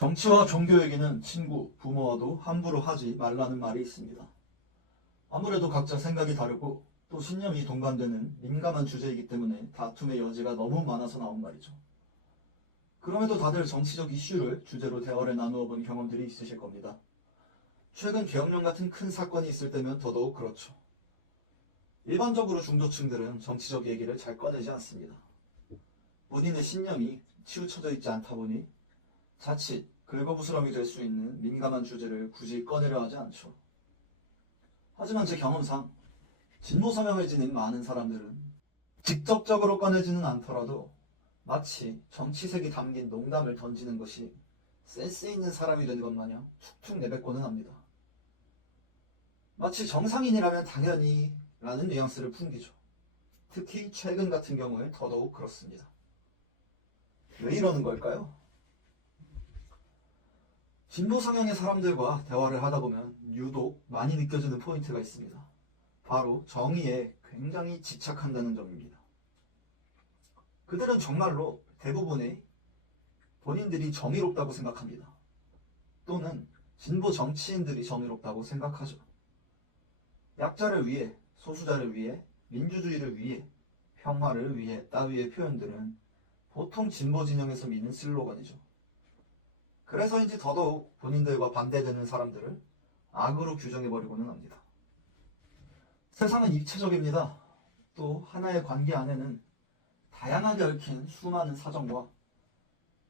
정치와 종교 얘기는 친구, 부모와도 함부로 하지 말라는 말이 있습니다. 아무래도 각자 생각이 다르고 또 신념이 동반되는 민감한 주제이기 때문에 다툼의 여지가 너무 많아서 나온 말이죠. 그럼에도 다들 정치적 이슈를 주제로 대화를 나누어 본 경험들이 있으실 겁니다. 최근 계엄령 같은 큰 사건이 있을 때면 더더욱 그렇죠. 일반적으로 중도층들은 정치적 얘기를 잘 꺼내지 않습니다. 본인의 신념이 치우쳐져 있지 않다 보니 자칫 긁어부스럼이 될 수 있는 민감한 주제를 굳이 꺼내려 하지 않죠. 하지만 제 경험상 진보 성향을 지닌 많은 사람들은 직접적으로 꺼내지는 않더라도 마치 정치색이 담긴 농담을 던지는 것이 센스 있는 사람이 된 것 마냥 툭툭 내뱉고는 합니다. 마치 정상인이라면 당연히 라는 뉘앙스를 풍기죠. 특히 최근 같은 경우에 더더욱 그렇습니다. 왜 이러는 걸까요? 진보 성향의 사람들과 대화를 하다 보면 유독 많이 느껴지는 포인트가 있습니다. 바로 정의에 굉장히 집착한다는 점입니다. 그들은 정말로 대부분의 본인들이 정의롭다고 생각합니다. 또는 진보 정치인들이 정의롭다고 생각하죠. 약자를 위해, 소수자를 위해, 민주주의를 위해, 평화를 위해 따위의 표현들은 보통 진보 진영에서 미는 슬로건이죠. 그래서인지 더더욱 본인들과 반대되는 사람들을 악으로 규정해버리고는 합니다. 세상은 입체적입니다. 또 하나의 관계 안에는 다양하게 얽힌 수많은 사정과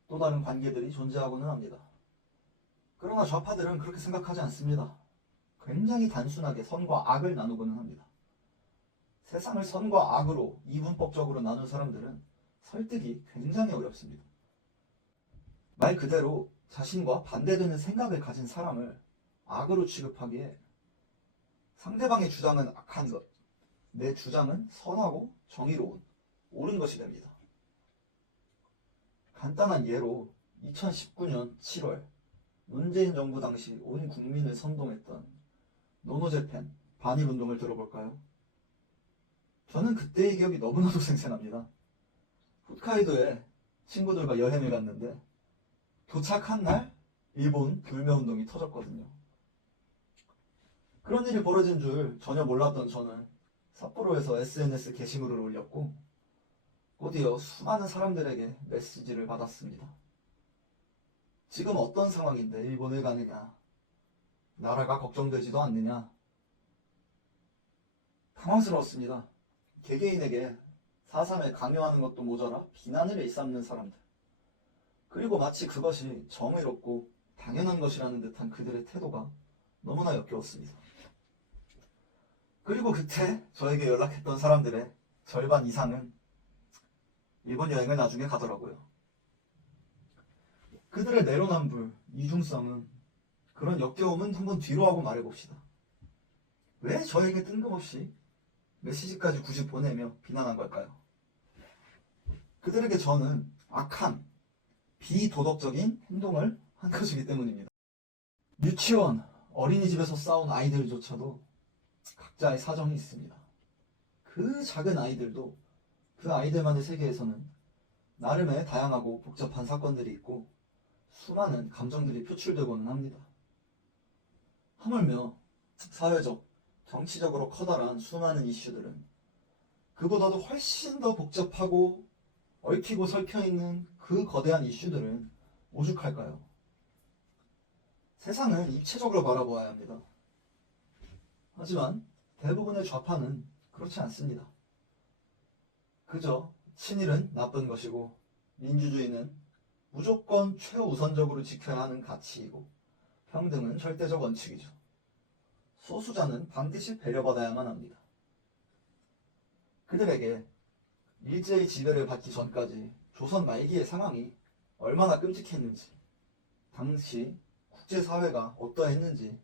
또 다른 관계들이 존재하고는 합니다. 그러나 좌파들은 그렇게 생각하지 않습니다. 굉장히 단순하게 선과 악을 나누고는 합니다. 세상을 선과 악으로 이분법적으로 나눈 사람들은 설득이 굉장히 어렵습니다. 말 그대로 자신과 반대되는 생각을 가진 사람을 악으로 취급하기에 상대방의 주장은 악한 것, 내 주장은 선하고 정의로운, 옳은 것이 됩니다. 간단한 예로 2019년 7월 문재인 정부 당시 온 국민을 선동했던 노노재팬 반일운동을 들어볼까요? 저는 그때의 기억이 너무나도 생생합니다. 홋카이도에 친구들과 여행을 갔는데 도착한 날 일본 불매운동이 터졌거든요. 그런 일이 벌어진 줄 전혀 몰랐던 저는 삿포로에서 SNS 게시물을 올렸고 곧이어 수많은 사람들에게 메시지를 받았습니다. 지금 어떤 상황인데 일본을 가느냐? 나라가 걱정되지도 않느냐? 당황스러웠습니다. 개개인에게 4.3을 강요하는 것도 모자라 비난을 일삼는 사람들. 그리고 마치 그것이 정의롭고 당연한 것이라는 듯한 그들의 태도가 너무나 역겨웠습니다. 그리고 그때 저에게 연락했던 사람들의 절반 이상은 일본 여행을 나중에 가더라고요. 그들의 내로남불, 이중성은 그런 역겨움은 한번 뒤로 하고 말해봅시다. 왜 저에게 뜬금없이 메시지까지 굳이 보내며 비난한 걸까요? 그들에게 저는 악한 비도덕적인 행동을 한 것이기 때문입니다. 유치원, 어린이집에서 싸운 아이들조차도 각자의 사정이 있습니다. 그 작은 아이들도 그 아이들만의 세계에서는 나름의 다양하고 복잡한 사건들이 있고 수많은 감정들이 표출되고는 합니다. 하물며 사회적, 정치적으로 커다란 수많은 이슈들은 그보다도 훨씬 더 복잡하고 얽히고 설켜있는 그 거대한 이슈들은 오죽할까요? 세상은 입체적으로 바라보아야 합니다. 하지만 대부분의 좌파는 그렇지 않습니다. 그저 친일은 나쁜 것이고 민주주의는 무조건 최우선적으로 지켜야 하는 가치이고 평등은 절대적 원칙이죠. 소수자는 반드시 배려받아야만 합니다. 그들에게 일제의 지배를 받기 전까지 조선 말기의 상황이 얼마나 끔찍했는지, 당시 국제사회가 어떠했는지,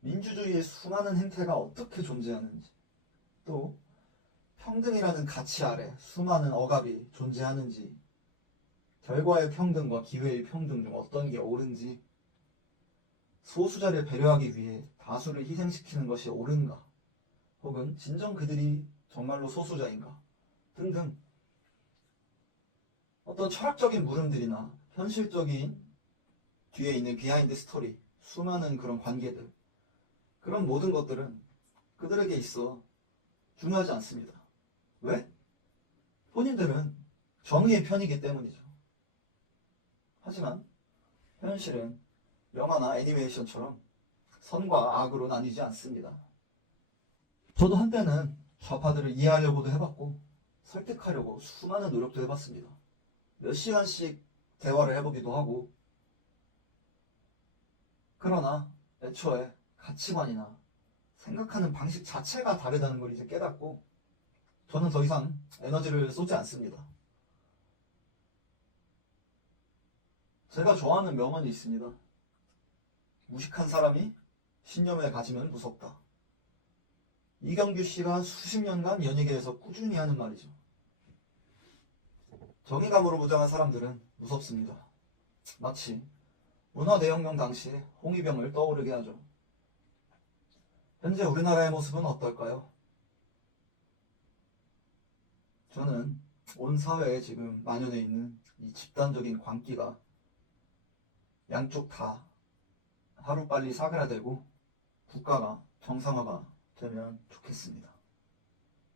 민주주의의 수많은 행태가 어떻게 존재하는지, 또 평등이라는 가치 아래 수많은 억압이 존재하는지, 결과의 평등과 기회의 평등 중 어떤 게 옳은지, 소수자를 배려하기 위해 다수를 희생시키는 것이 옳은가, 혹은 진정 그들이 정말로 소수자인가 등등 어떤 철학적인 물음들이나 현실적인 뒤에 있는 비하인드 스토리, 수많은 그런 관계들, 그런 모든 것들은 그들에게 있어 중요하지 않습니다. 왜? 본인들은 정의의 편이기 때문이죠. 하지만 현실은 영화나 애니메이션처럼 선과 악으로 나뉘지 않습니다. 저도 한때는 좌파들을 이해하려고도 해봤고 설득하려고 수많은 노력도 해봤습니다. 몇 시간씩 대화를 해보기도 하고. 그러나 애초에 가치관이나 생각하는 방식 자체가 다르다는 걸 이제 깨닫고 저는 더 이상 에너지를 쏟지 않습니다. 제가 좋아하는 명언이 있습니다. 무식한 사람이 신념을 가지면 무섭다. 이경규 씨가 수십 년간 연예계에서 꾸준히 하는 말이죠. 정의감으로 무장한 사람들은 무섭습니다. 마치 문화대혁명 당시 홍위병을 떠오르게 하죠. 현재 우리나라의 모습은 어떨까요? 저는 온 사회에 지금 만연해 있는 이 집단적인 광기가 양쪽 다 하루빨리 사그라들고 국가가 정상화가 되면 좋겠습니다.